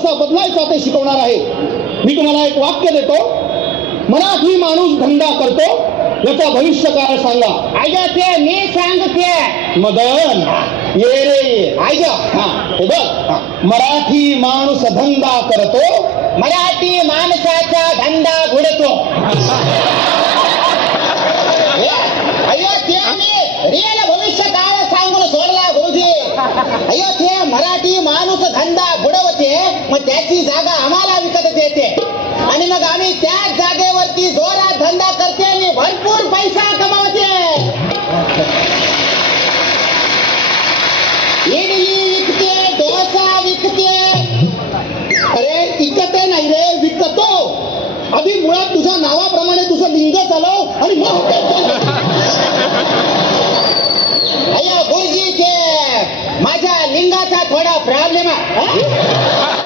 कसा बदलायचा ते शिकवणार आहे. मी तुम्हाला एक वाक्य देतो. मराठी माणूस धंदा करतो याचा भविष्य काळ सांगा? ऐका ते मी सांगते. मदन. ये रे ये ऐका हा हे बघ. मराठी माणूस धंदा करतो मराठी माणसाचा धंदा घुडतो. अय्यो ते मी. रिअल भविष्य काळ सांगून सोडला गुरुजी? अय्या ते मराठी माणूस धंदा बुडवते मग त्याची जागा आम्हाला विकत देते. आणि मग आम्ही त्या जागेवरती जोरात धंदा करते आणि भरपूर पैसा कमावते. इडली विकते डोसा विकते. अरे इकत नाही रे विकतो. अभि मुळात तुझ्या नावाप्रमाणे तुझं लिंग चालव आणि मग गुरुजी के माझ्या लिंगाचा थोडा प्रॉब्लेम आहे